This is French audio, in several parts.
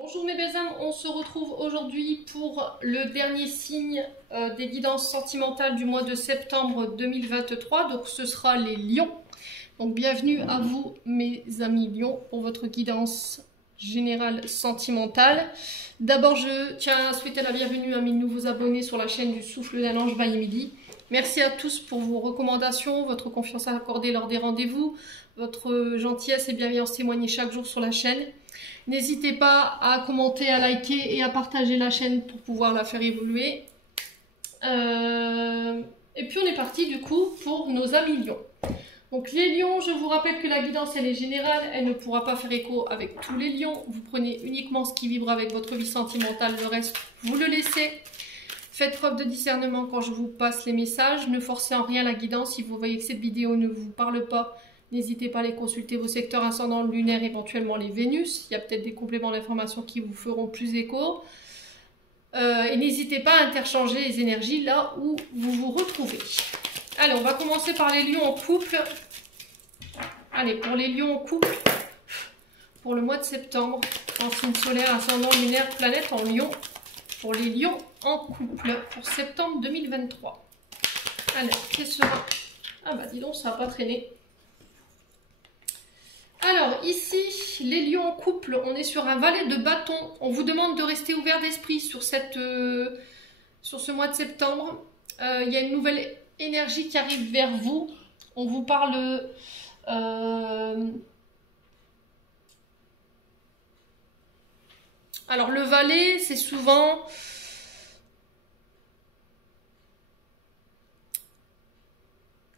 Bonjour mes belles âmes, on se retrouve aujourd'hui pour le dernier signe des guidances sentimentales du mois de septembre 2023. Donc ce sera les lions. Donc bienvenue à vous mes amis lions pour votre guidance générale sentimentale. D'abord je tiens à souhaiter la bienvenue à mes nouveaux abonnés sur la chaîne du Souffle d'un ange by Emily. Merci à tous pour vos recommandations, votre confiance accordée lors des rendez-vous, votre gentillesse et bienveillance témoignée chaque jour sur la chaîne. N'hésitez pas à commenter, à liker et à partager la chaîne pour pouvoir la faire évoluer. Et puis on est parti du coup pour nos amis lions. Donc les lions, je vous rappelle que la guidance elle est générale, elle ne pourra pas faire écho avec tous les lions. Vous prenez uniquement ce qui vibre avec votre vie sentimentale, le reste vous le laissez. Faites preuve de discernement quand je vous passe les messages, ne forcez en rien la guidance. Si vous voyez que cette vidéo ne vous parle pas, n'hésitez pas à aller consulter vos secteurs ascendants, lunaires, éventuellement les Vénus. Il y a peut-être des compléments d'information qui vous feront plus écho. Et n'hésitez pas à interchanger les énergies là où vous vous retrouvez. Allez, on va commencer par les lions en couple. Allez, pour les lions en couple, pour le mois de septembre, en signe solaire, ascendant, lunaire, planète en lion. Pour les lions en couple, pour septembre 2023. Alors, qu'est-ce que sera... Ah bah dis donc, ça n'a pas traîné. Alors, ici, les lions en couple, on est sur un valet de bâton. On vous demande de rester ouvert d'esprit sur ce mois de septembre. Il y a une nouvelle énergie qui arrive vers vous. On vous parle... Alors, le valet, c'est souvent...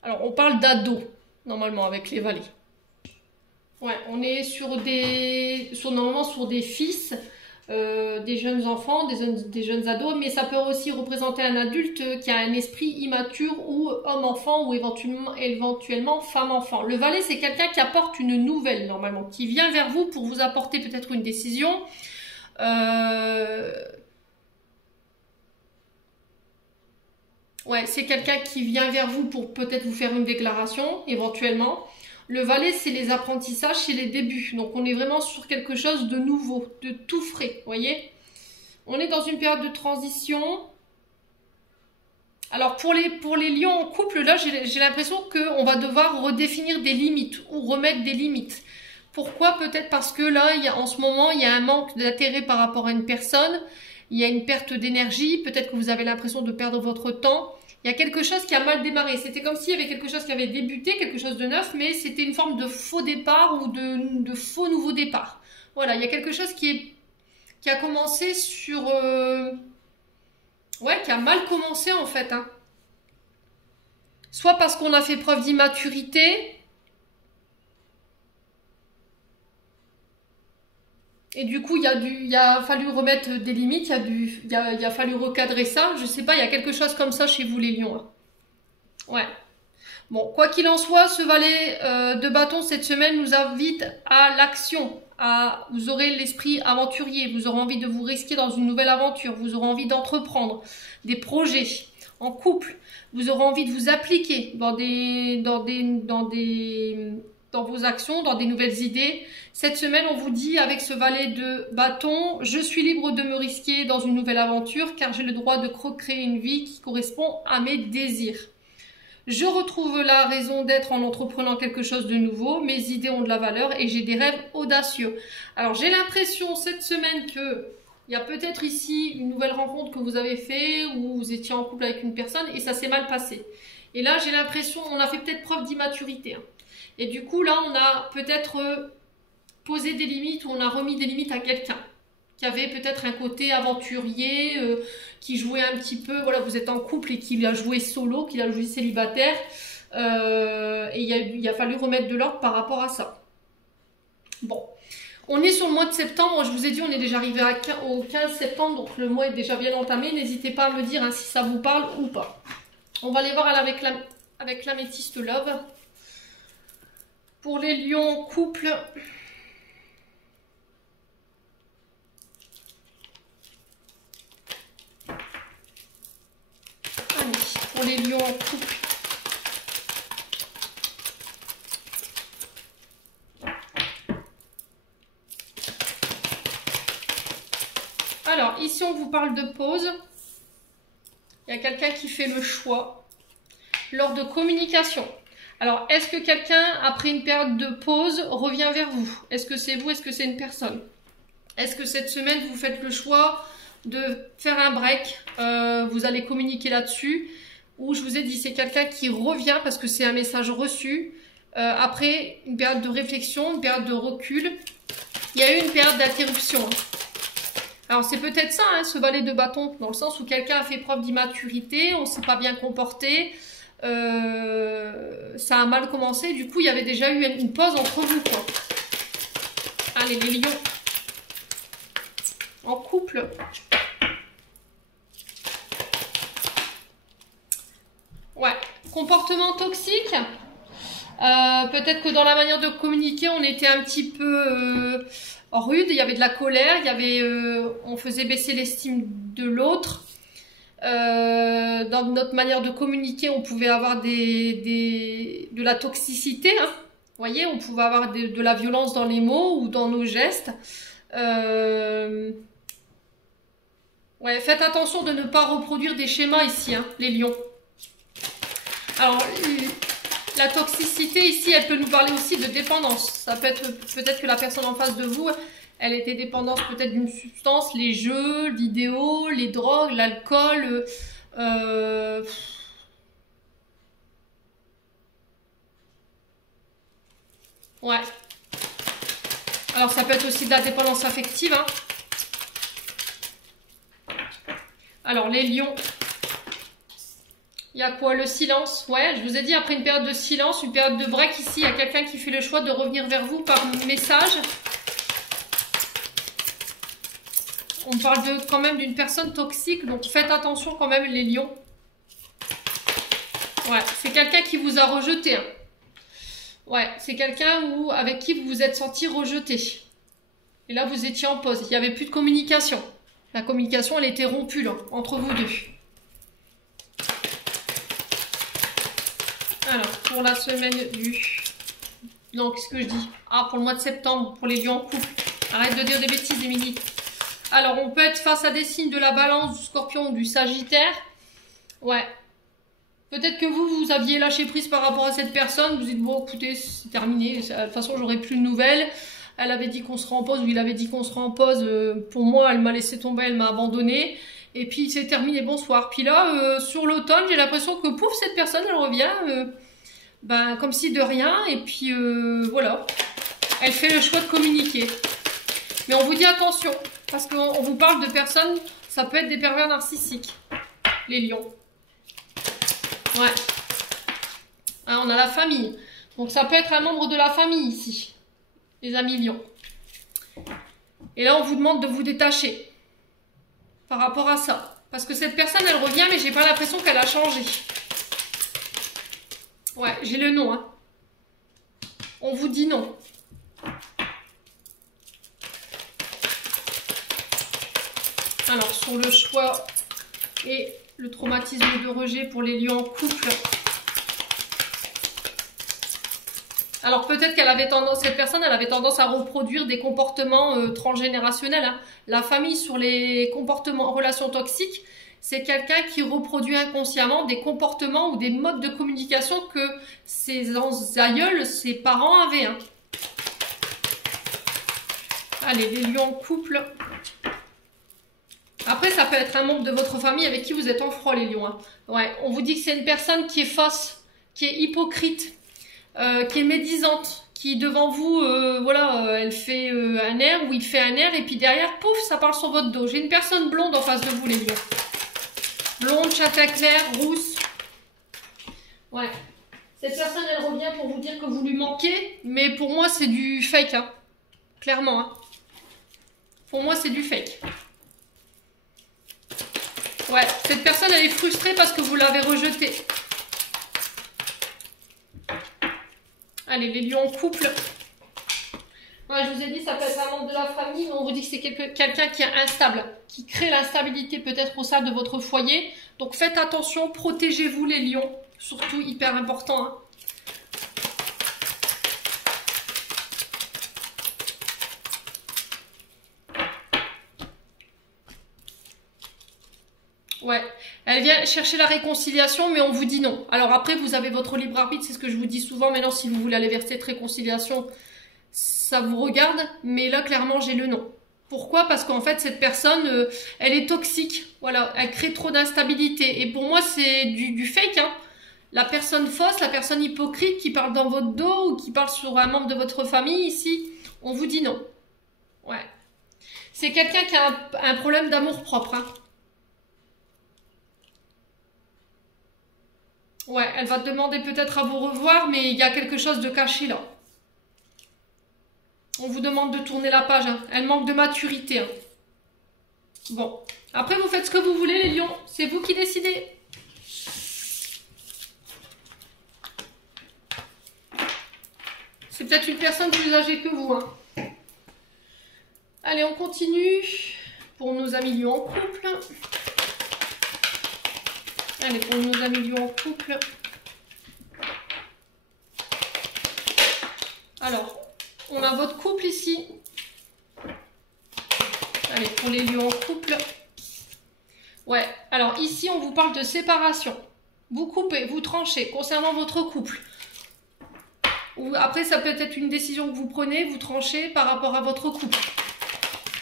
Alors, on parle d'ado, normalement, avec les valets. Ouais, on est normalement sur des fils, des jeunes enfants, des jeunes ados, mais ça peut aussi représenter un adulte qui a un esprit immature ou homme-enfant ou éventuellement femme-enfant. Le valet, c'est quelqu'un qui apporte une nouvelle, normalement, qui vient vers vous pour vous apporter peut-être une décision. Ouais, c'est quelqu'un qui vient vers vous pour peut-être vous faire une déclaration, éventuellement. Le valet, c'est les apprentissages, c'est les débuts. Donc, on est vraiment sur quelque chose de nouveau, de tout frais, vous voyez. On est dans une période de transition. Alors, pour les lions en couple, là, j'ai l'impression qu'on va devoir redéfinir des limites ou remettre des limites. Pourquoi? Peut-être parce que là, en ce moment, il y a un manque d'intérêt par rapport à une personne. Il y a une perte d'énergie. Peut-être que vous avez l'impression de perdre votre temps. Il y a quelque chose qui a mal démarré. C'était comme s'il y avait quelque chose qui avait débuté, quelque chose de neuf, mais c'était une forme de faux départ ou de faux nouveau départ. Voilà, il y a quelque chose qui a commencé sur... Ouais, qui a mal commencé en fait. Hein. Soit parce qu'on a fait preuve d'immaturité... Et du coup, il a fallu remettre des limites, il a fallu recadrer ça. Je sais pas, il y a quelque chose comme ça chez vous les lions. Hein. Ouais. Bon, quoi qu'il en soit, ce valet de bâton cette semaine nous invite à l'action. Vous aurez l'esprit aventurier, vous aurez envie de vous risquer dans une nouvelle aventure, vous aurez envie d'entreprendre des projets en couple, vous aurez envie de vous appliquer dans vos actions, dans des nouvelles idées. Cette semaine, on vous dit avec ce valet de bâton, je suis libre de me risquer dans une nouvelle aventure car j'ai le droit de créer une vie qui correspond à mes désirs. Je retrouve la raison d'être en entreprenant quelque chose de nouveau, mes idées ont de la valeur et j'ai des rêves audacieux. Alors j'ai l'impression cette semaine que il y a peut-être ici une nouvelle rencontre que vous avez fait ou vous étiez en couple avec une personne et ça s'est mal passé. Et là j'ai l'impression, on a fait peut-être preuve d'immaturité. Hein. Et du coup, là, on a peut-être posé des limites ou on a remis des limites à quelqu'un qui avait peut-être un côté aventurier, qui jouait un petit peu, voilà, vous êtes en couple et qui a joué solo, qui a joué célibataire. Et il a fallu remettre de l'ordre par rapport à ça. Bon, on est sur le mois de septembre. Je vous ai dit, on est déjà arrivé au 15 septembre, donc le mois est déjà bien entamé. N'hésitez pas à me dire hein, si ça vous parle ou pas. On va aller voir avec l'améthyste Love. Pour les lions en couple, allez, pour les lions en couple, Alors, ici, on vous parle de pause. Il y a quelqu'un qui fait le choix lors de communication. Alors, est-ce que quelqu'un, après une période de pause, revient vers vous? Est-ce que c'est vous? Est-ce que c'est une personne? Est-ce que cette semaine, vous faites le choix de faire un break? Vous allez communiquer là-dessus. Ou je vous ai dit, c'est quelqu'un qui revient parce que c'est un message reçu. Après une période de réflexion, une période de recul, il y a eu une période d'interruption. Alors c'est peut-être ça, hein, ce valet de bâton, dans le sens où quelqu'un a fait preuve d'immaturité, on ne s'est pas bien comporté, ça a mal commencé, du coup il y avait déjà eu une pause entre vous, quoi. Allez les lions, en couple. Ouais, comportement toxique. Peut-être que dans la manière de communiquer, on était un petit peu rude, il y avait de la colère, il y avait, on faisait baisser l'estime de l'autre. Dans notre manière de communiquer, on pouvait avoir de la toxicité. Hein. Vous voyez, on pouvait avoir de la violence dans les mots ou dans nos gestes. Ouais, faites attention de ne pas reproduire des schémas ici, hein, les lions. Alors, la toxicité ici, elle peut nous parler aussi de dépendance. Ça peut être peut-être que la personne en face de vous, elle était dépendante peut-être d'une substance, les jeux vidéo, les drogues, l'alcool. Ouais. Alors ça peut être aussi de la dépendance affective. Hein. Alors les lions. Il y a quoi? Le silence. Ouais, je vous ai dit, après une période de silence, une période de break, ici, il y a quelqu'un qui fait le choix de revenir vers vous par message. On parle quand même d'une personne toxique, donc faites attention quand même les lions. Ouais, c'est quelqu'un qui vous a rejeté. Hein. Ouais, c'est quelqu'un avec qui vous vous êtes senti rejeté. Et là, vous étiez en pause. Il n'y avait plus de communication. La communication, elle était rompue là, entre vous deux. Alors, pour la semaine du... Non, qu'est-ce que je dis? Ah, pour le mois de septembre, pour les lions en couple. Arrête de dire des bêtises, Émilie. Alors, on peut être face à des signes de la balance, du scorpion ou du sagittaire. Ouais. Peut-être que vous aviez lâché prise par rapport à cette personne. Vous dites, bon, écoutez, c'est terminé. De toute façon, j'aurai plus de nouvelles. Elle avait dit qu'on serait en pause, ou il avait dit qu'on serait en pause. Pour moi, elle m'a laissé tomber, elle m'a abandonné. Et puis, c'est terminé, bonsoir. Puis là, sur l'automne, j'ai l'impression que, pouf, cette personne, elle revient... Ben, comme si de rien, et puis voilà, elle fait le choix de communiquer. Mais on vous dit attention, parce qu'on vous parle de personnes, ça peut être des pervers narcissiques, les lions. Ouais. Ah, on a la famille, donc ça peut être un membre de la famille ici, les amis lions. Et là, on vous demande de vous détacher par rapport à ça. Parce que cette personne, elle revient, mais j'ai pas l'impression qu'elle a changé. Ouais, j'ai le nom. Hein. On vous dit non. Alors, sur le choix et le traumatisme de rejet pour les lions en couple. Alors, peut-être qu'elle avait tendance, cette personne, elle avait tendance à reproduire des comportements transgénérationnels. Hein. La famille sur les comportements en relation toxique, c'est quelqu'un qui reproduit inconsciemment des comportements ou des modes de communication que ses aïeuls, ses parents avaient. Hein. Allez, les lions en couple. Après, ça peut être un membre de votre famille avec qui vous êtes en froid, les lions. Hein. Ouais, on vous dit que c'est une personne qui est fausse, qui est hypocrite, qui est médisante, qui devant vous, voilà, elle fait un air ou il fait un air, et puis derrière, pouf, ça parle sur votre dos. J'ai une personne blonde en face de vous, les lions. Blonde, châtain clair, rousse. Ouais. Cette personne, elle revient pour vous dire que vous lui manquez. Mais pour moi, c'est du fake. Hein. Clairement. Hein. Pour moi, c'est du fake. Ouais. Cette personne, elle est frustrée parce que vous l'avez rejetée. Allez, les lions en couple. Ouais, je vous ai dit, ça peut être un membre de la famille, mais on vous dit que c'est quelqu'un qui est instable, qui crée l'instabilité peut-être au sein de votre foyer. Donc faites attention, protégez-vous les lions, surtout hyper important. Hein. Ouais, elle vient chercher la réconciliation, mais on vous dit non. Alors après, vous avez votre libre arbitre, c'est ce que je vous dis souvent. Maintenant, si vous voulez aller vers cette réconciliation, ça vous regarde. Mais là, clairement, j'ai le non. Pourquoi? Parce qu'en fait, cette personne, elle est toxique. Voilà, elle crée trop d'instabilité. Et pour moi, c'est du fake, hein. La personne fausse, la personne hypocrite qui parle dans votre dos ou qui parle sur un membre de votre famille, ici, on vous dit non. Ouais. C'est quelqu'un qui a un problème d'amour-propre, hein. Ouais, elle va demander peut-être à vous revoir, mais il y a quelque chose de caché là. On vous demande de tourner la page, hein. Elle manque de maturité, hein. Bon, après vous faites ce que vous voulez les lions, c'est vous qui décidez. C'est peut-être une personne plus âgée que vous, hein. Allez, on continue pour nos amis lions en couple. Allez, pour nos amis lions en couple. Alors, on a votre couple ici. Allez, pour les lions en couple. Ouais, alors ici, on vous parle de séparation. Vous coupez, vous tranchez concernant votre couple. Ou après, ça peut être une décision que vous prenez, vous tranchez par rapport à votre couple.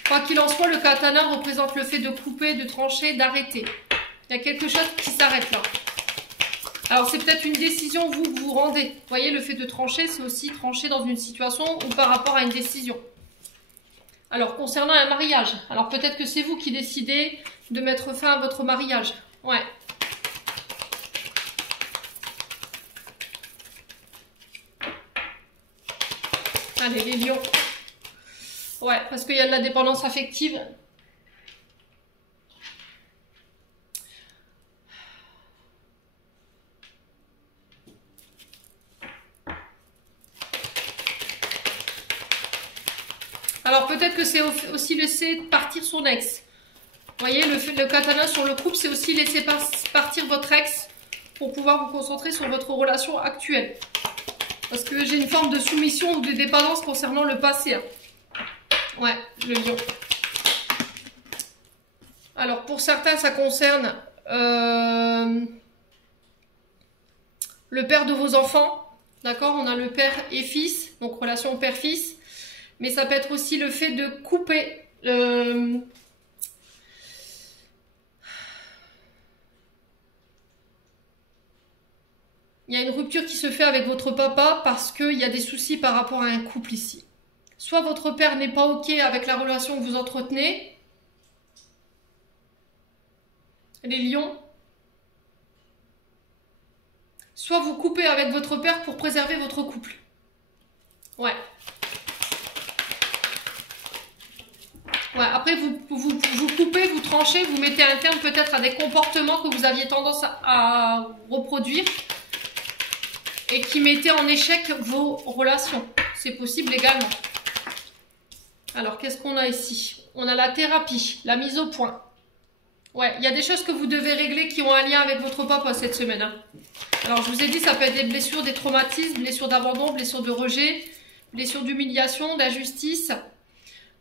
Quoi qu'il en soit, le katana représente le fait de couper, de trancher, d'arrêter. Il y a quelque chose qui s'arrête là. Alors, c'est peut-être une décision, vous, que vous rendez. Vous voyez, le fait de trancher, c'est aussi trancher dans une situation ou par rapport à une décision. Alors, concernant un mariage, alors peut-être que c'est vous qui décidez de mettre fin à votre mariage. Ouais. Allez, les lions. Ouais, parce qu'il y a de la dépendance affective. Alors peut-être que c'est aussi laisser partir son ex. Vous voyez, le katana sur le couple, c'est aussi laisser partir votre ex pour pouvoir vous concentrer sur votre relation actuelle. Parce que j'ai une forme de soumission ou de dépendance concernant le passé. Hein. Ouais, le lion. Alors pour certains, ça concerne le père de vos enfants. D'accord? On a le père et fils, donc relation père-fils. Mais ça peut être aussi le fait de couper il y a une rupture qui se fait avec votre papa parce qu'il y a des soucis par rapport à un couple ici. Soit votre père n'est pas OK avec la relation que vous entretenez. Les lions. Soit vous coupez avec votre père pour préserver votre couple. Ouais. Ouais, après, vous coupez, vous tranchez, vous mettez un terme peut-être à des comportements que vous aviez tendance à reproduire et qui mettaient en échec vos relations. C'est possible également. Alors, qu'est-ce qu'on a ici? On a la thérapie, la mise au point. Ouais, il y a des choses que vous devez régler qui ont un lien avec votre papa cette semaine. Hein. Alors, je vous ai dit, ça peut être des blessures, des traumatismes, blessures d'abandon, blessures de rejet, blessures d'humiliation, d'injustice.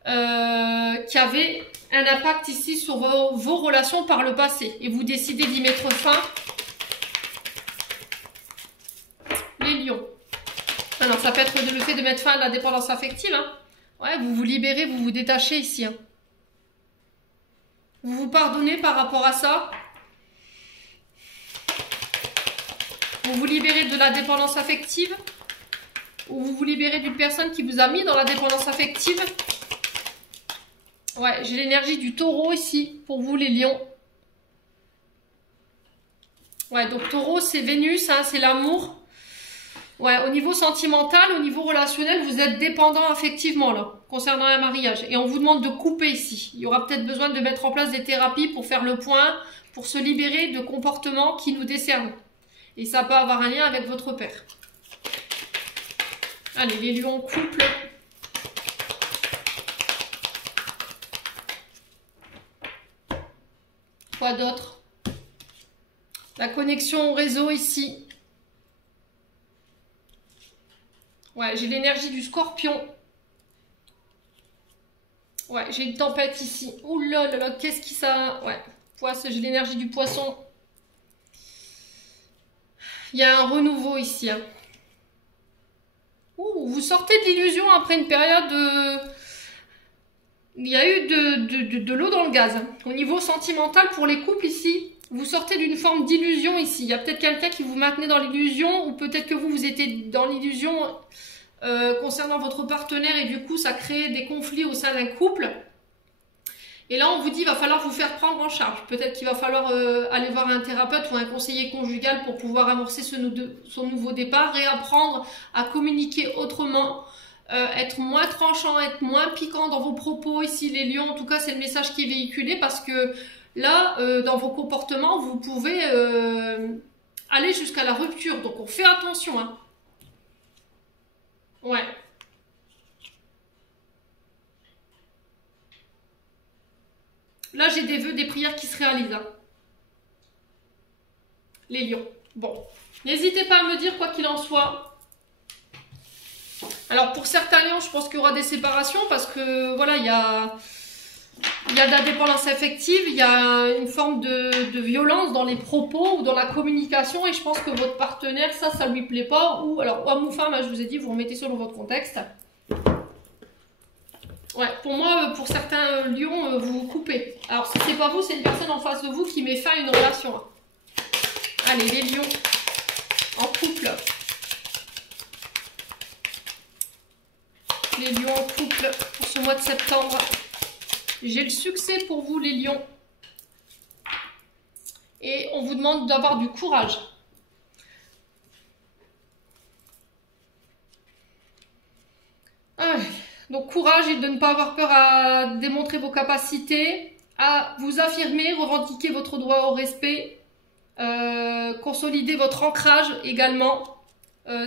Qui avait un impact ici sur vos relations par le passé. Et vous décidez d'y mettre fin. Les lions. Alors, ça peut être le fait de mettre fin à la dépendance affective. Hein. Ouais, vous vous libérez, vous vous détachez ici. Hein. Vous vous pardonnez par rapport à ça. Vous vous libérez de la dépendance affective. Ou vous vous libérez d'une personne qui vous a mis dans la dépendance affective. Ouais, j'ai l'énergie du taureau ici, pour vous les lions. Ouais, donc taureau, c'est Vénus, hein, c'est l'amour. Ouais, au niveau sentimental, au niveau relationnel, vous êtes dépendant affectivement, là, concernant un mariage. Et on vous demande de couper ici. Il y aura peut-être besoin de mettre en place des thérapies pour faire le point, pour se libérer de comportements qui nous desservent. Et ça peut avoir un lien avec votre père. Allez, les lions en couple. Quoi d'autre? La connexion au réseau ici. Ouais, j'ai l'énergie du scorpion. Ouais, j'ai une tempête ici. Ouh là là là, qu'est-ce qui ça... Ouais. Poisson, j'ai l'énergie du poisson. Il y a un renouveau ici. Hein. Ouh, vous sortez de l'illusion après une période Il y a eu de l'eau dans le gaz. Hein. Au niveau sentimental, pour les couples ici, vous sortez d'une forme d'illusion ici. Il y a peut-être quelqu'un qui vous maintenait dans l'illusion, ou peut-être que vous étiez dans l'illusion concernant votre partenaire, et du coup, ça crée des conflits au sein d'un couple. Et là, on vous dit, il va falloir vous faire prendre en charge. Peut-être qu'il va falloir aller voir un thérapeute ou un conseiller conjugal pour pouvoir amorcer son nouveau départ, réapprendre à communiquer autrement, être moins tranchant, être moins piquant dans vos propos. Ici, les lions, en tout cas, c'est le message qui est véhiculé parce que là, dans vos comportements, vous pouvez aller jusqu'à la rupture. Donc, on fait attention. Hein. Ouais. Là, j'ai des vœux, des prières qui se réalisent. Hein. Les lions. Bon. N'hésitez pas à me dire quoi qu'il en soit. Alors, pour certains lions, je pense qu'il y aura des séparations parce que, voilà, il y a de la dépendance affective, il y a une forme de violence dans les propos ou dans la communication et je pense que votre partenaire, ça lui plaît pas. Ou, alors, homme ou femme, je vous ai dit, vous remettez selon votre contexte. Ouais, pour moi, pour certains lions, vous vous coupez. Alors, si c'est pas vous, c'est une personne en face de vous qui met fin à une relation. Allez, les lions en couple. Les lions en couple pour ce mois de septembre. J'ai le succès pour vous, les lions. Et on vous demande d'avoir du courage. Donc courage et de ne pas avoir peur à démontrer vos capacités, à vous affirmer, revendiquer votre droit au respect, consolider votre ancrage également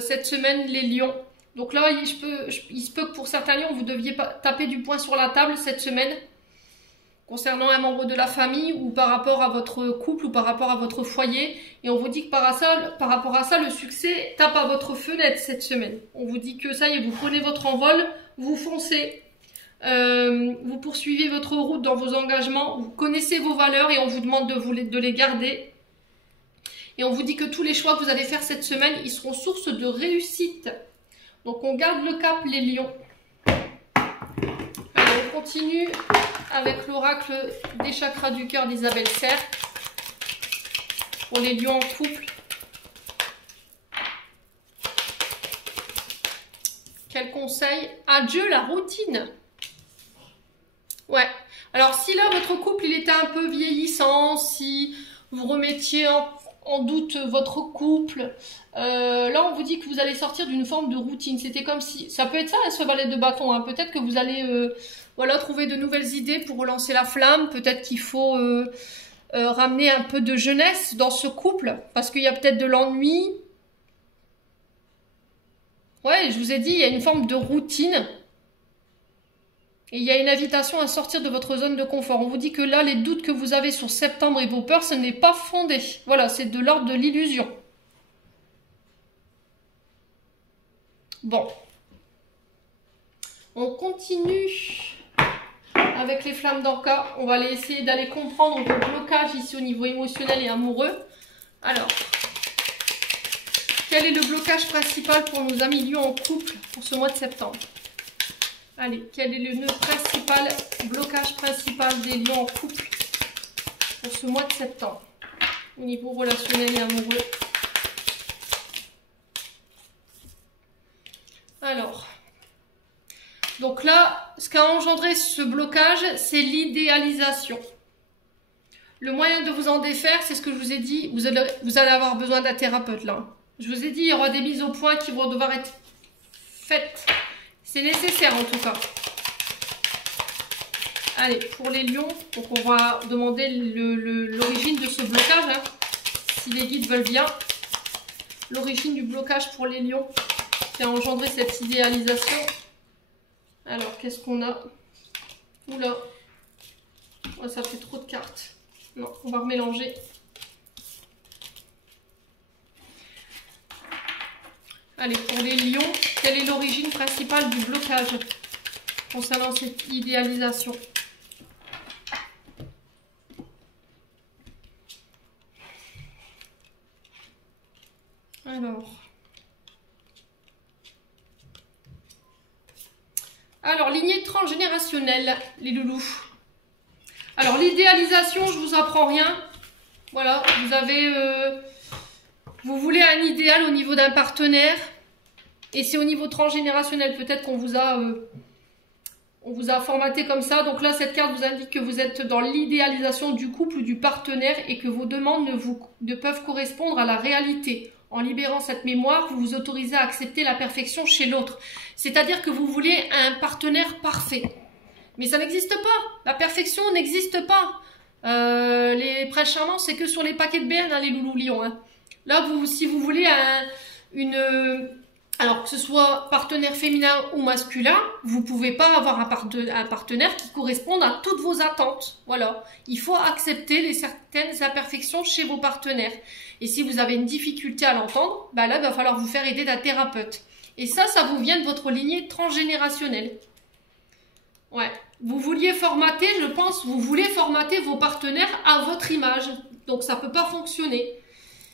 cette semaine, les lions. Donc là, il se peut que pour certains lions, vous deviez taper du poing sur la table cette semaine concernant un membre de la famille ou par rapport à votre couple ou par rapport à votre foyer. Et on vous dit que par rapport à ça, le succès tape à votre fenêtre cette semaine. On vous dit que ça y est, vous prenez votre envol, vous foncez, vous poursuivez votre route dans vos engagements, vous connaissez vos valeurs et on vous demande de les garder. Et on vous dit que tous les choix que vous allez faire cette semaine, ils seront source de réussite. Donc on garde le cap, les lions. Allez, on continue avec l'oracle des chakras du cœur d'Isabelle Serre. Pour les lions en couple. Quel conseil? Adieu la routine. Ouais. Alors si là votre couple il était un peu vieillissant, si vous remettiez en doute votre couple, là on vous dit que vous allez sortir d'une forme de routine. C'était comme si, ça peut être ça ce valet de bâton, hein. Peut-être que vous allez voilà, trouver de nouvelles idées pour relancer la flamme. Peut-être qu'il faut ramener un peu de jeunesse dans ce couple parce qu'il y a peut-être de l'ennui. Ouais, je vous ai dit, il y a une forme de routine. Et il y a une invitation à sortir de votre zone de confort. On vous dit que là, les doutes que vous avez sur septembre et vos peurs, ce n'est pas fondé. Voilà, c'est de l'ordre de l'illusion. Bon. On continue avec les flammes d'Orca. On va aller essayer d'aller comprendre vos blocages ici au niveau émotionnel et amoureux. Alors, quel est le blocage principal pour nos amis lions en couple pour ce mois de septembre? Allez, quel est le blocage principal des lions en couple pour ce mois de septembre au niveau relationnel et amoureux? Alors, donc là, ce qu'a engendré ce blocage, c'est l'idéalisation. Le moyen de vous en défaire, c'est ce que je vous ai dit, vous allez avoir besoin d'un thérapeute là. Je vous ai dit, il y aura des mises au point qui vont devoir être faites. C'est nécessaire en tout cas. Allez, pour les lions, donc on va demander l'origine de ce blocage, hein, si les guides veulent bien. L'origine du blocage pour les lions qui a engendré cette idéalisation. Alors, qu'est-ce qu'on a? Oula, oh, ça fait trop de cartes. Non, on va remélanger. Allez, pour les lions, quelle est l'origine principale du blocage concernant cette idéalisation? Alors, lignée transgénérationnelle, les loulous. Alors, l'idéalisation, je vous apprends rien. Voilà, vous voulez un idéal au niveau d'un partenaire. Et c'est au niveau transgénérationnel, peut-être qu'on vous a formaté comme ça. Donc là, cette carte vous indique que vous êtes dans l'idéalisation du couple ou du partenaire et que vos demandes ne peuvent correspondre à la réalité. En libérant cette mémoire, vous vous autorisez à accepter la perfection chez l'autre. C'est-à-dire que vous voulez un partenaire parfait. Mais ça n'existe pas. La perfection n'existe pas. Les princes charmants, c'est que sur les paquets de Berne, hein, les loulous lions. Hein. Là, si vous voulez alors que ce soit partenaire féminin ou masculin, vous ne pouvez pas avoir un partenaire qui corresponde à toutes vos attentes. Voilà. Il faut accepter certaines imperfections chez vos partenaires. Et si vous avez une difficulté à l'entendre, bah là, il va falloir vous faire aider d'un thérapeute. Et ça vous vient de votre lignée transgénérationnelle. Ouais. Vous voulez formater vos partenaires à votre image. Donc ça ne peut pas fonctionner.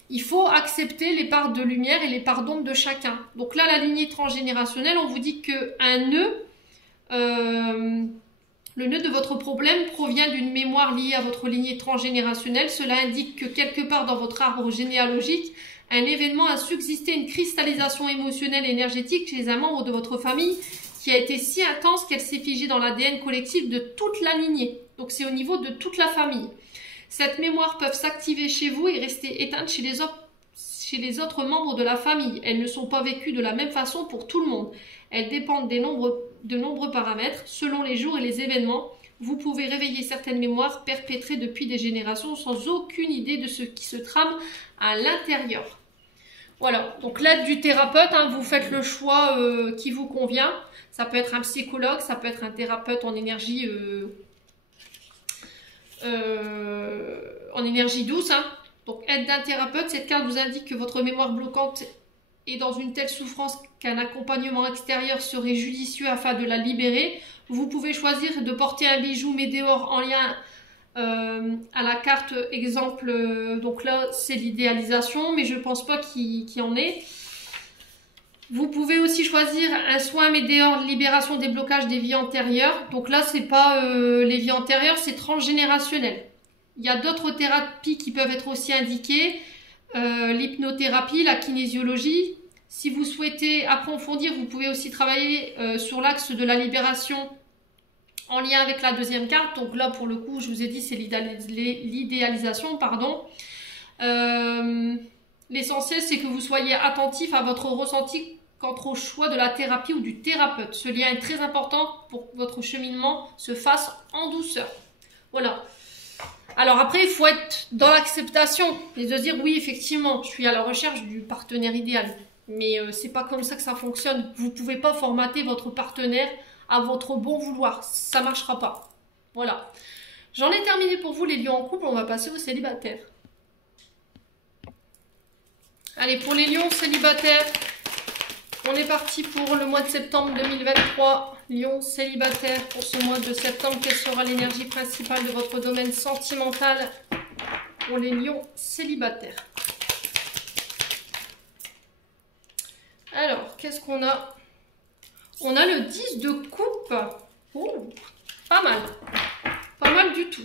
Il faut accepter les parts de lumière et les parts d'ombre de chacun. Donc là, la lignée transgénérationnelle, on vous dit qu'un nœud, le nœud de votre problème provient d'une mémoire liée à votre lignée transgénérationnelle. Cela indique que quelque part dans votre arbre généalogique, un événement a subsisté, une cristallisation émotionnelle et énergétique chez un membre de votre famille qui a été si intense qu'elle s'est figée dans l'ADN collectif de toute la lignée. Donc c'est au niveau de toute la famille. Cette mémoire peut s'activer chez vous et rester éteinte chez les autres membres de la famille. Elles ne sont pas vécues de la même façon pour tout le monde. Elles dépendent de nombreux paramètres. Selon les jours et les événements, vous pouvez réveiller certaines mémoires perpétrées depuis des générations sans aucune idée de ce qui se trame à l'intérieur. Voilà, donc l'aide du thérapeute, hein, vous faites le choix qui vous convient. Ça peut être un psychologue, ça peut être un thérapeute en énergie douce. Hein. Donc aide d'un thérapeute, cette carte vous indique que votre mémoire bloquante est dans une telle souffrance qu'un accompagnement extérieur serait judicieux afin de la libérer. Vous pouvez choisir de porter un bijou Météore en lien à la carte exemple. Donc là c'est l'idéalisation, mais je pense pas qu'il y en ait. Vous pouvez aussi choisir un soin Météore, libération des blocages des vies antérieures. Donc là, c'est pas les vies antérieures, c'est transgénérationnel. Il y a d'autres thérapies qui peuvent être aussi indiquées. L'hypnothérapie, la kinésiologie. Si vous souhaitez approfondir, vous pouvez aussi travailler sur l'axe de la libération en lien avec la deuxième carte. Donc là, pour le coup, je vous ai dit, c'est l'idéalisation, pardon. L'essentiel, c'est que vous soyez attentif à votre ressenti quant au choix de la thérapie ou du thérapeute. Ce lien est très important pour que votre cheminement se fasse en douceur. Voilà. Alors après, il faut être dans l'acceptation et de dire oui, effectivement, je suis à la recherche du partenaire idéal. Mais c'est pas comme ça que ça fonctionne. Vous pouvez pas formater votre partenaire à votre bon vouloir. Ça marchera pas. Voilà. J'en ai terminé pour vous les lions en couple. On va passer aux célibataires. Allez, pour les lions célibataires, on est parti pour le mois de septembre 2023. Lions célibataires, pour ce mois de septembre, quelle sera l'énergie principale de votre domaine sentimental pour les lions célibataires? Alors, qu'est-ce qu'on a? On a le 10 de coupe. Oh, pas mal. Pas mal du tout.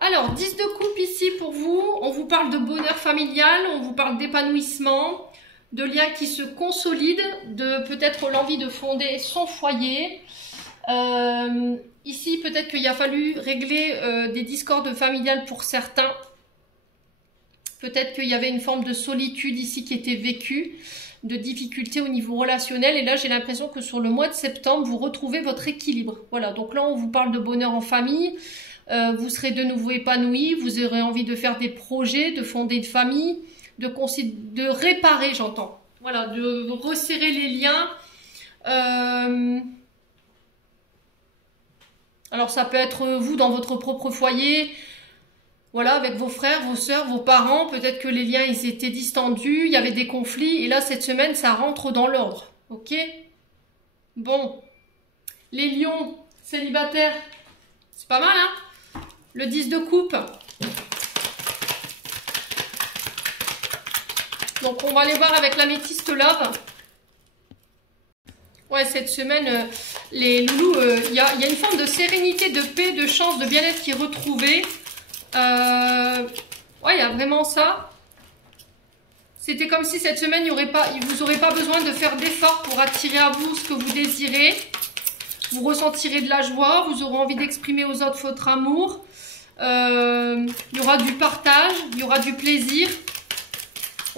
Alors, 10 de coupe ici pour vous. On vous parle de bonheur familial, on vous parle d'épanouissement, de liens qui se consolident, de peut-être l'envie de fonder son foyer. Ici, peut-être qu'il a fallu régler des discordes familiales pour certains. Peut-être qu'il y avait une forme de solitude ici qui était vécue, de difficultés au niveau relationnel. Et là, j'ai l'impression que sur le mois de septembre, vous retrouvez votre équilibre. Voilà, donc là, on vous parle de bonheur en famille. Vous serez de nouveau épanoui, vous aurez envie de faire des projets, de fonder une famille, de réparer, j'entends. Voilà, de resserrer les liens. Alors ça peut être vous dans votre propre foyer, voilà, avec vos frères, vos sœurs, vos parents. Peut-être que les liens ils étaient distendus, il y avait des conflits. Et là, cette semaine, ça rentre dans l'ordre. Ok? Bon. Les lions célibataires, c'est pas mal, hein? Le 10 de coupe. Donc on va aller voir avec l'améthyste love. Ouais, cette semaine, les loulous, il y a une forme de sérénité, de paix, de chance, de bien-être qui est retrouvée. Ouais, il y a vraiment ça. C'était comme si cette semaine, vous n'aurez pas besoin de faire d'efforts pour attirer à vous ce que vous désirez. Vous ressentirez de la joie, vous aurez envie d'exprimer aux autres votre amour. Il y aura du partage, il y aura du plaisir.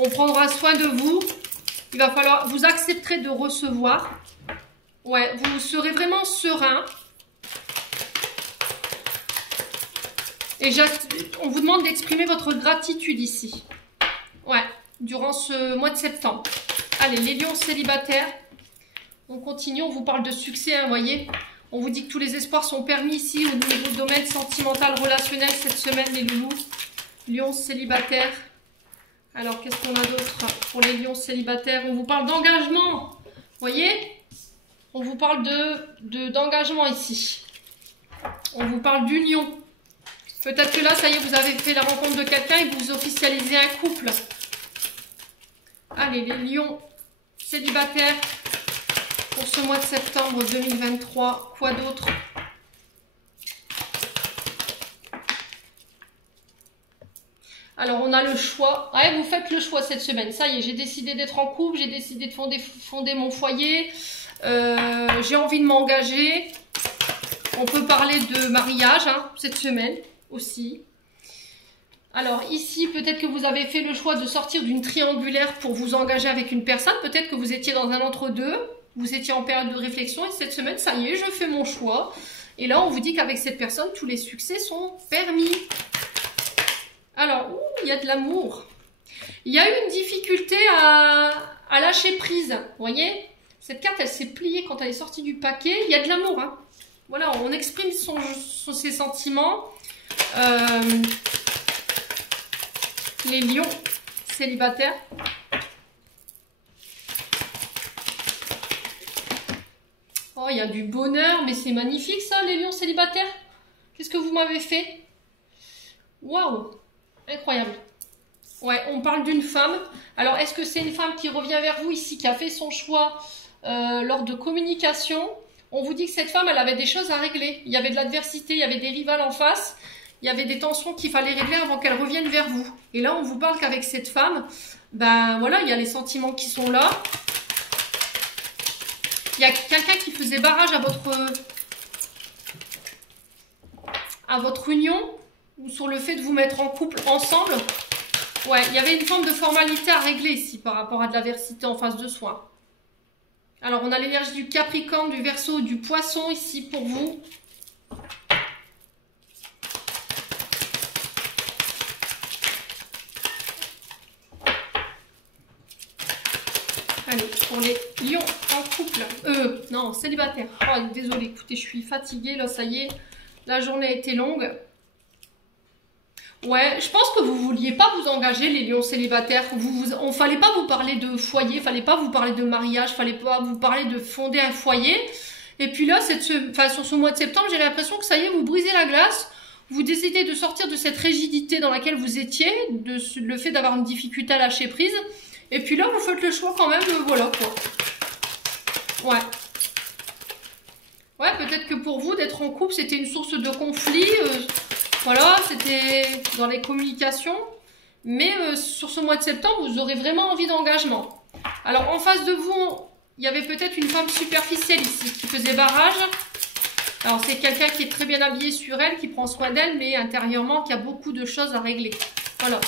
On prendra soin de vous. Il va falloir, vous accepterez de recevoir. Ouais, vous serez vraiment serein. Et on vous demande d'exprimer votre gratitude ici. Ouais, durant ce mois de septembre. Allez, les lions célibataires. On continue, on vous parle de succès, hein, voyez. On vous dit que tous les espoirs sont permis ici au niveau du domaine sentimental, relationnel cette semaine, les loulous. Lions célibataires. Alors, qu'est-ce qu'on a d'autre pour les lions célibataires? On vous parle d'engagement. Voyez? On vous parle d'engagement ici. On vous parle d'union. Peut-être que là, ça y est, vous avez fait la rencontre de quelqu'un et vous officialisez un couple. Allez, les lions célibataires pour ce mois de septembre 2023. Quoi d'autre? Alors, on a le choix. Ouais, vous faites le choix cette semaine. Ça y est, j'ai décidé d'être en couple. J'ai décidé de fonder mon foyer. J'ai envie de m'engager. On peut parler de mariage hein, cette semaine aussi. Alors ici, peut-être que vous avez fait le choix de sortir d'une triangulaire pour vous engager avec une personne. Peut-être que vous étiez dans un entre-deux. Vous étiez en période de réflexion et cette semaine, ça y est, je fais mon choix. Et là, on vous dit qu'avec cette personne, tous les succès sont permis. Alors, il y a de l'amour. Il y a eu une difficulté à lâcher prise. Vous voyez? Cette carte, elle s'est pliée quand elle est sortie du paquet. Il y a de l'amour. Hein. Voilà, on exprime ses sentiments. Les lions célibataires. Oh, il y a du bonheur, mais c'est magnifique ça, les lions célibataires. Qu'est-ce que vous m'avez fait? Waouh, incroyable. Ouais, on parle d'une femme. Alors, est-ce que c'est une femme qui revient vers vous ici, qui a fait son choix lors de communication? On vous dit que cette femme, elle avait des choses à régler. Il y avait de l'adversité, il y avait des rivales en face. Il y avait des tensions qu'il fallait régler avant qu'elle revienne vers vous. Et là, on vous parle qu'avec cette femme, ben voilà, il y a les sentiments qui sont là. Il y a quelqu'un qui faisait barrage à votre union ou sur le fait de vous mettre en couple ensemble. Ouais, il y avait une forme de formalité à régler ici par rapport à de l'adversité en face de soi. Alors, on a l'énergie du Capricorne, du Verseau, du Poisson ici pour vous. Allez, pour les lions en couple. Non, célibataire. Oh, désolée, écoutez, je suis fatiguée, là, ça y est. La journée a été longue. Ouais, je pense que vous vouliez pas vous engager, les lions célibataires. On fallait pas vous parler de foyer, fallait pas vous parler de mariage, fallait pas vous parler de fonder un foyer. Et puis là, sur ce mois de septembre, j'ai l'impression que ça y est, vous brisez la glace. Vous décidez de sortir de cette rigidité dans laquelle vous étiez, le fait d'avoir une difficulté à lâcher prise. Et puis là, vous faites le choix quand même de... Voilà, quoi. Ouais. Ouais, peut-être que pour vous, d'être en couple, c'était une source de conflit. Voilà, c'était dans les communications. Mais sur ce mois de septembre, vous aurez vraiment envie d'engagement. Alors, en face de vous, il y avait peut-être une femme superficielle ici, qui faisait barrage. Alors, c'est quelqu'un qui est très bien habillé sur elle, qui prend soin d'elle, mais intérieurement, qui a beaucoup de choses à régler. Voilà.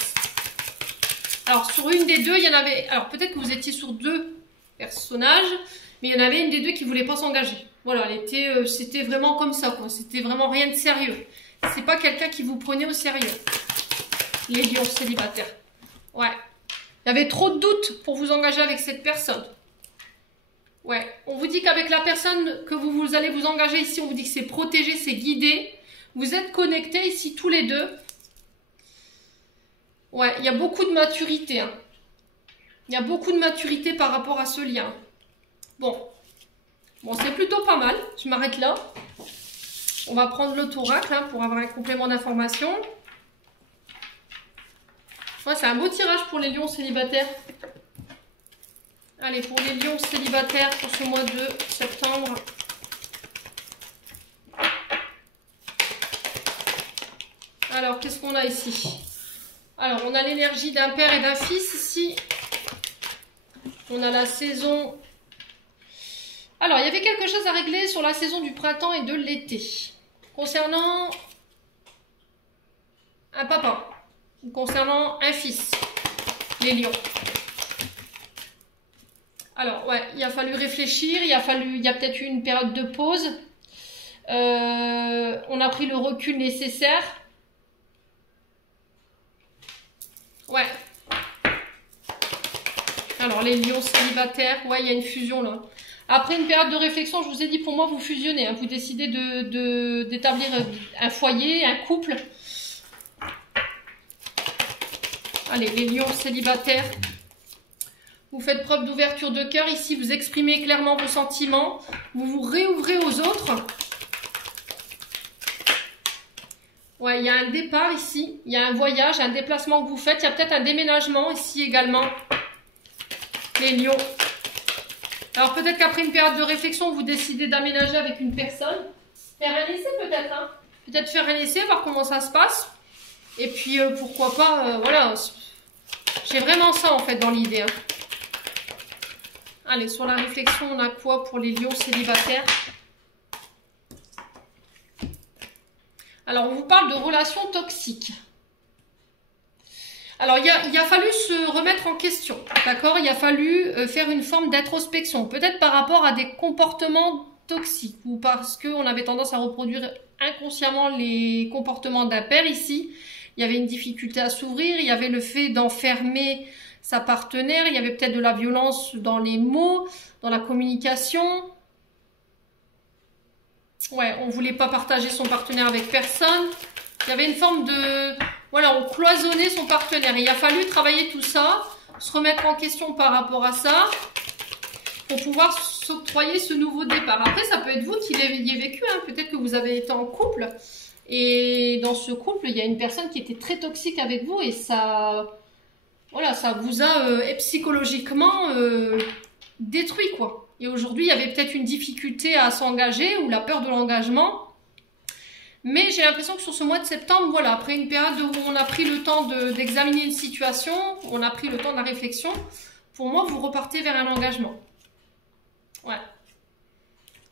Alors, sur une des deux, il y en avait... Alors, peut-être que vous étiez sur deux personnages, mais il y en avait une des deux qui ne voulait pas s'engager. Voilà, c'était vraiment comme ça, quoi. C'était vraiment rien de sérieux. C'est pas quelqu'un qui vous prenait au sérieux. Les lions célibataires. Ouais. Il y avait trop de doutes pour vous engager avec cette personne. Ouais. On vous dit qu'avec la personne que vous allez vous engager ici, on vous dit que c'est protégé, c'est guidé. Vous êtes connectés ici tous les deux. Ouais, il y a beaucoup de maturité. Hein. Il y a beaucoup de maturité par rapport à ce lien. Bon, c'est plutôt pas mal. Je m'arrête là. On va prendre l'autoracle hein, pour avoir un complément d'information. Ouais, c'est un beau tirage pour les lions célibataires. Allez, pour les lions célibataires pour ce mois de septembre. Alors, qu'est-ce qu'on a ici? Alors, on a l'énergie d'un père et d'un fils ici. On a la saison. Alors, il y avait quelque chose à régler sur la saison du printemps et de l'été. Concernant un papa. Concernant un fils. Les lions. Alors, ouais, il a fallu réfléchir. Il y a peut-être eu une période de pause. On a pris le recul nécessaire. Ouais. Alors, les lions célibataires. Ouais, il y a une fusion là. Après une période de réflexion, je vous ai dit, pour moi, vous fusionnez. Hein, vous décidez d'établir un foyer, un couple. Allez, les lions célibataires. Vous faites preuve d'ouverture de cœur. Ici, vous exprimez clairement vos sentiments. Vous vous réouvrez aux autres. Ouais, il y a un départ ici. Il y a un voyage, un déplacement que vous faites. Il y a peut-être un déménagement ici également. Les lions. Alors peut-être qu'après une période de réflexion, vous décidez d'aménager avec une personne. Faire un essai peut-être. Hein. Peut-être faire un essai, voir comment ça se passe. Et puis pourquoi pas, voilà. J'ai vraiment ça en fait dans l'idée. Hein. Allez, sur la réflexion, on a quoi pour les lions célibataires? Alors, on vous parle de relations toxiques. Alors, il a fallu se remettre en question, d'accord? Il a fallu faire une forme d'introspection, peut-être par rapport à des comportements toxiques ou parce qu'on avait tendance à reproduire inconsciemment les comportements d'un père ici. Il y avait une difficulté à s'ouvrir, il y avait le fait d'enfermer sa partenaire, il y avait peut-être de la violence dans les mots, dans la communication. Ouais, on voulait pas partager son partenaire avec personne. Il y avait une forme de... Voilà, on cloisonnait son partenaire. Il a fallu travailler tout ça, se remettre en question par rapport à ça, pour pouvoir s'octroyer ce nouveau départ. Après, ça peut être vous qui l'ayez vécu. Hein. Peut-être que vous avez été en couple. Et dans ce couple, il y a une personne qui était très toxique avec vous. Et ça... Voilà, ça vous a psychologiquement détruit, quoi. Et aujourd'hui, il y avait peut-être une difficulté à s'engager ou la peur de l'engagement. Mais j'ai l'impression que sur ce mois de septembre, voilà, après une période où on a pris le temps d'examiner une situation, on a pris le temps de la réflexion, pour moi, vous repartez vers un engagement. Ouais.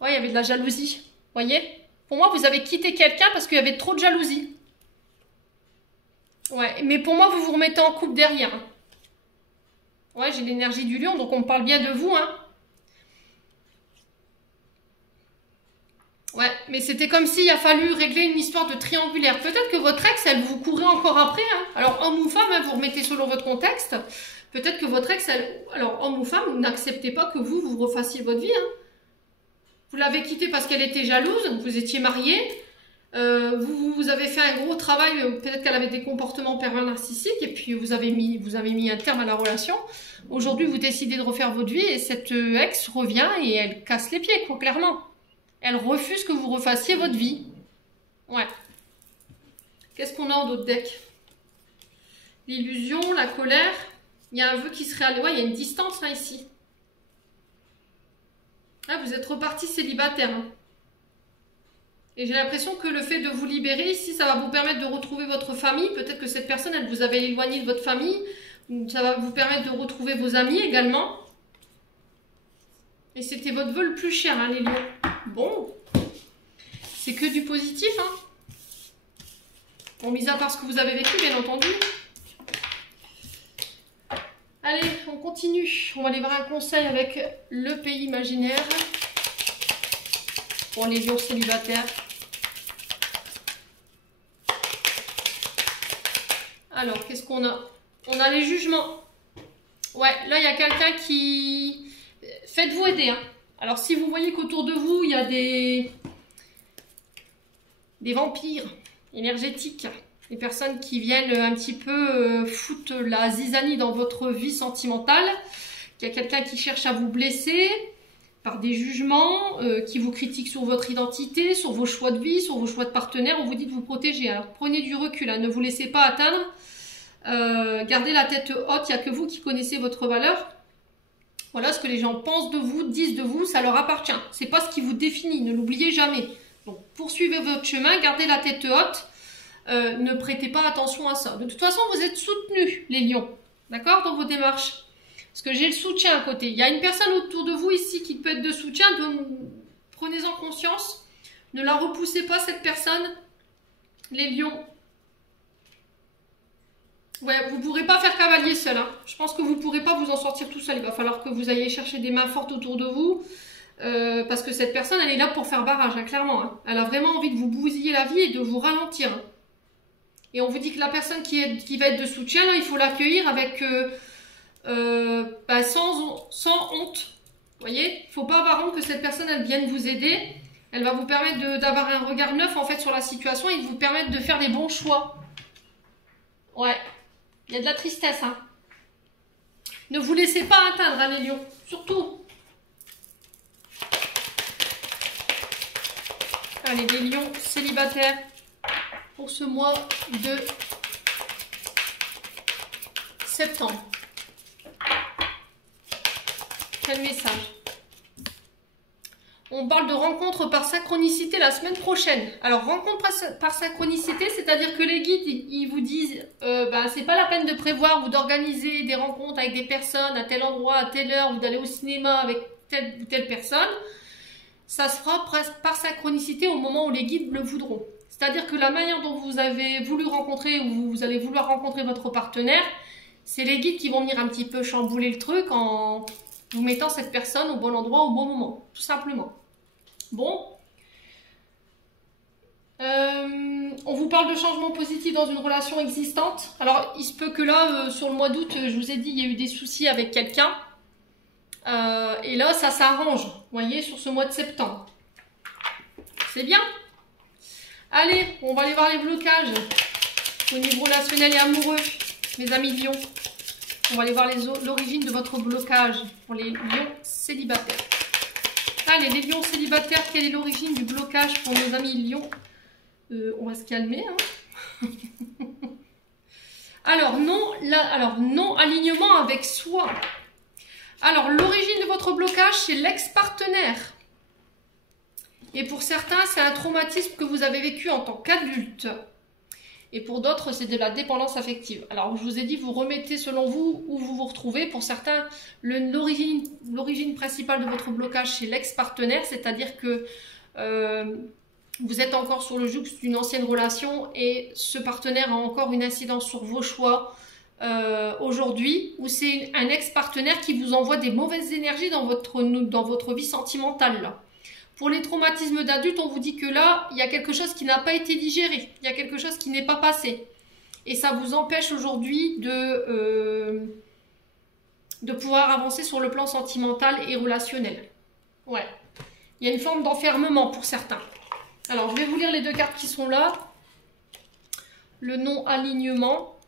Ouais, il y avait de la jalousie. Vous voyez? Pour moi, vous avez quitté quelqu'un parce qu'il y avait trop de jalousie. Ouais, mais pour moi, vous vous remettez en couple derrière. Ouais, j'ai l'énergie du lion, donc on parle bien de vous, hein. Ouais, mais c'était comme s'il a fallu régler une histoire de triangulaire. Peut-être que votre ex, elle vous courait encore après. Hein. Alors, homme ou femme, hein, vous remettez selon votre contexte. Peut-être que votre ex, elle... Alors, homme ou femme, vous n'acceptez pas que vous refassiez votre vie. Hein. Vous l'avez quittée parce qu'elle était jalouse, vous étiez mariés. Vous avez fait un gros travail, peut-être qu'elle avait des comportements pervers narcissiques, et puis vous avez mis un terme à la relation. Aujourd'hui, vous décidez de refaire votre vie, et cette ex revient et elle casse les pieds, quoi, clairement. Elle refuse que vous refassiez votre vie. Ouais. Qu'est-ce qu'on a en d'autres decks? L'illusion, la colère. Il y a un vœu qui serait allé. Ouais, il y a une distance là, ici. Ah, vous êtes reparti célibataire. Hein. Et j'ai l'impression que le fait de vous libérer ici, ça va vous permettre de retrouver votre famille. Peut-être que cette personne, elle vous avait éloigné de votre famille. Ça va vous permettre de retrouver vos amis également. Et c'était votre vœu le plus cher, hein, les lions. Bon, c'est que du positif, hein. Bon, mis à part ce que vous avez vécu, bien entendu. Allez, on continue. On va aller voir un conseil avec le pays imaginaire. Pour les lions célibataires. Alors, qu'est-ce qu'on a? On a les jugements. Ouais, là, il y a quelqu'un qui... Faites-vous aider, hein. Alors, si vous voyez qu'autour de vous, il y a des vampires énergétiques, des personnes qui viennent un petit peu foutre la zizanie dans votre vie sentimentale, qu'il y a quelqu'un qui cherche à vous blesser par des jugements, qui vous critique sur votre identité, sur vos choix de vie, sur vos choix de partenaire, on vous dit de vous protéger. Alors, prenez du recul, hein, ne vous laissez pas atteindre Gardez la tête haute, il n'y a que vous qui connaissez votre valeur. Voilà ce que les gens pensent de vous, disent de vous, ça leur appartient. C'est pas ce qui vous définit, ne l'oubliez jamais. Donc poursuivez votre chemin, gardez la tête haute, ne prêtez pas attention à ça. De toute façon, vous êtes soutenus, les lions, d'accord, dans vos démarches. Parce que j'ai le soutien à côté. Il y a une personne autour de vous ici qui peut être de soutien, prenez-en conscience. Ne la repoussez pas, cette personne, les lions. Ouais, vous ne pourrez pas faire cavalier seul. Hein. Je pense que vous ne pourrez pas vous en sortir tout seul. Il va falloir que vous ayez chercher des mains fortes autour de vous. Parce que cette personne, elle est là pour faire barrage, hein, clairement. Hein. Elle a vraiment envie de vous bousiller la vie et de vous ralentir. Hein. Et on vous dit que la personne qui va être de soutien, là, il faut l'accueillir avec sans honte. Vous voyez, il ne faut pas avoir honte que cette personne, elle vienne vous aider. Elle va vous permettre d'avoir un regard neuf, en fait, sur la situation et de vous permettre de faire les bons choix. Ouais. Il y a de la tristesse, hein. Ne vous laissez pas atteindre, hein, les lions. Surtout. Allez, les lions célibataires pour ce mois de septembre. Quel message? On parle de rencontre par synchronicité la semaine prochaine. Alors, rencontre par synchronicité, c'est-à-dire que les guides, ils vous disent, c'est pas la peine de prévoir ou d'organiser des rencontres avec des personnes à tel endroit, à telle heure, ou d'aller au cinéma avec telle ou telle personne. Ça se fera par synchronicité au moment où les guides le voudront. C'est-à-dire que la manière dont vous avez voulu rencontrer ou vous allez vouloir rencontrer votre partenaire, c'est les guides qui vont venir un petit peu chambouler le truc en vous mettant cette personne au bon endroit, au bon moment, tout simplement. Bon, on vous parle de changement positif dans une relation existante. Alors, il se peut que là, sur le mois d'août, je vous ai dit, il y a eu des soucis avec quelqu'un. Et là, ça s'arrange, vous voyez, sur ce mois de septembre. C'est bien. Allez, on va aller voir les blocages au niveau relationnel et amoureux, mes amis lions. On va aller voir l'origine de votre blocage pour les lions célibataires. Allez, les lions célibataires, quelle est l'origine du blocage pour nos amis lions? On va se calmer. Hein. Alors, non alignement avec soi. Alors, l'origine de votre blocage, c'est l'ex-partenaire. Et pour certains, c'est un traumatisme que vous avez vécu en tant qu'adulte. Et pour d'autres, c'est de la dépendance affective. Alors, je vous ai dit, vous remettez selon vous où vous vous retrouvez. Pour certains, l'origine principale de votre blocage, c'est l'ex-partenaire, c'est-à-dire que vous êtes encore sur le joug d'une ancienne relation et ce partenaire a encore une incidence sur vos choix aujourd'hui, ou c'est un ex-partenaire qui vous envoie des mauvaises énergies dans votre vie sentimentale, là. Pour les traumatismes d'adultes, on vous dit que là, il y a quelque chose qui n'a pas été digéré. Il y a quelque chose qui n'est pas passé. Et ça vous empêche aujourd'hui de pouvoir avancer sur le plan sentimental et relationnel. Ouais. Il y a une forme d'enfermement pour certains. Alors, je vais vous lire les deux cartes qui sont là. Le non-alignement.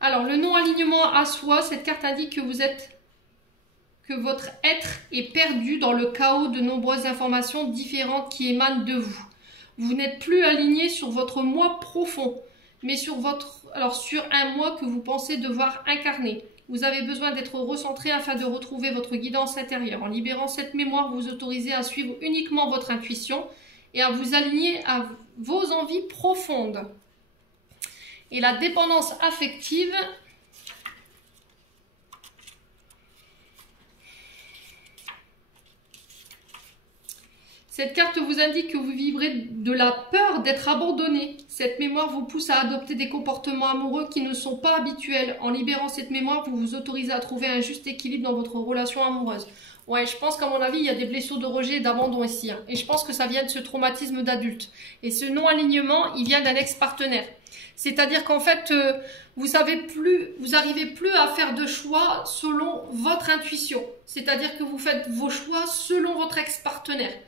Alors, le non-alignement à soi, cette carte indique que votre être est perdu dans le chaos de nombreuses informations différentes qui émanent de vous. Vous n'êtes plus aligné sur votre moi profond, mais sur un moi que vous pensez devoir incarner. Vous avez besoin d'être recentré afin de retrouver votre guidance intérieure. En libérant cette mémoire, vous vous autorisez à suivre uniquement votre intuition et à vous aligner à vos envies profondes. Et la dépendance affective... Cette carte vous indique que vous vivrez de la peur d'être abandonné. Cette mémoire vous pousse à adopter des comportements amoureux qui ne sont pas habituels. En libérant cette mémoire, vous vous autorisez à trouver un juste équilibre dans votre relation amoureuse. Ouais, je pense qu'à mon avis, il y a des blessures de rejet et d'abandon ici. Hein. Et je pense que ça vient de ce traumatisme d'adulte. Et ce non-alignement, il vient d'un ex-partenaire. C'est-à-dire qu'en fait, vous n'arrivez plus à faire de choix selon votre intuition. C'est-à-dire que vous faites vos choix selon votre ex-partenaire.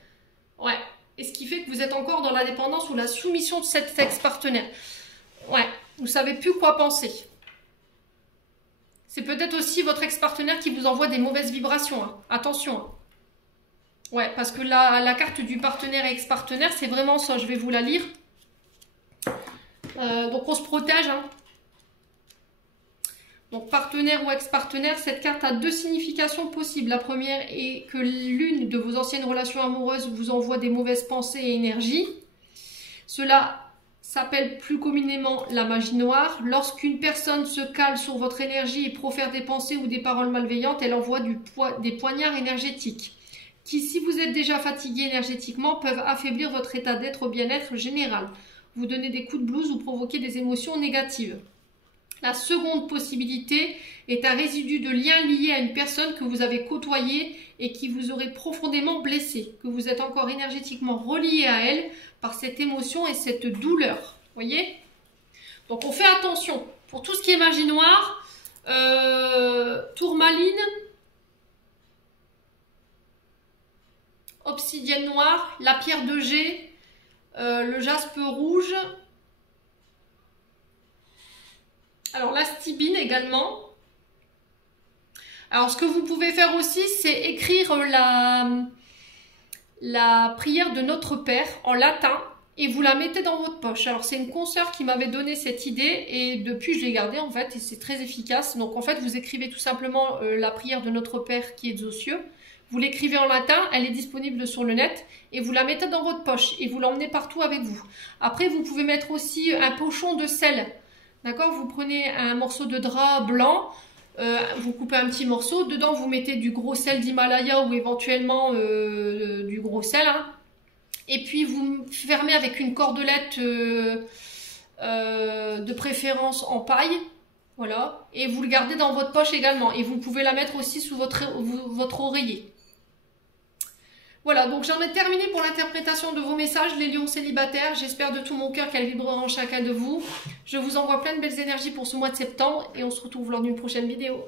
Ouais. Et ce qui fait que vous êtes encore dans la dépendance ou la soumission de cet ex-partenaire. Ouais. Vous ne savez plus quoi penser. C'est peut-être aussi votre ex-partenaire qui vous envoie des mauvaises vibrations. Hein. Attention. Hein. Ouais, parce que la carte du partenaire et ex-partenaire, c'est vraiment ça. Je vais vous la lire. Donc on se protège, hein. Donc partenaire ou ex-partenaire, cette carte a deux significations possibles. La première est que l'une de vos anciennes relations amoureuses vous envoie des mauvaises pensées et énergies. Cela s'appelle plus communément la magie noire. Lorsqu'une personne se cale sur votre énergie et profère des pensées ou des paroles malveillantes, elle envoie des poignards énergétiques qui, si vous êtes déjà fatigué énergétiquement, peuvent affaiblir votre état d'être au bien-être général, vous donner des coups de blues ou provoquer des émotions négatives. La seconde possibilité est un résidu de lien lié à une personne que vous avez côtoyée et qui vous aurait profondément blessé, que vous êtes encore énergétiquement relié à elle par cette émotion et cette douleur. Voyez? Donc on fait attention. Pour tout ce qui est magie noire, tourmaline, obsidienne noire, la pierre de jet, le jaspe rouge. Alors la stibine également. Alors ce que vous pouvez faire aussi, c'est écrire la prière de Notre Père en latin et vous la mettez dans votre poche. Alors c'est une consoeur qui m'avait donné cette idée et depuis je l'ai gardée en fait et c'est très efficace. Donc en fait vous écrivez tout simplement la prière de Notre Père qui est aux cieux. Vous l'écrivez en latin, elle est disponible sur le net et vous la mettez dans votre poche et vous l'emmenez partout avec vous. Après vous pouvez mettre aussi un pochon de sel. D'accord, vous prenez un morceau de drap blanc, vous coupez un petit morceau, dedans vous mettez du gros sel d'Himalaya ou éventuellement du gros sel, hein, et puis vous fermez avec une cordelette de préférence en paille, voilà, et vous le gardez dans votre poche également, et vous pouvez la mettre aussi sous votre oreiller. Voilà, donc j'en ai terminé pour l'interprétation de vos messages, les lions célibataires. J'espère de tout mon cœur qu'elles vibreront chacun de vous. Je vous envoie plein de belles énergies pour ce mois de septembre et on se retrouve lors d'une prochaine vidéo.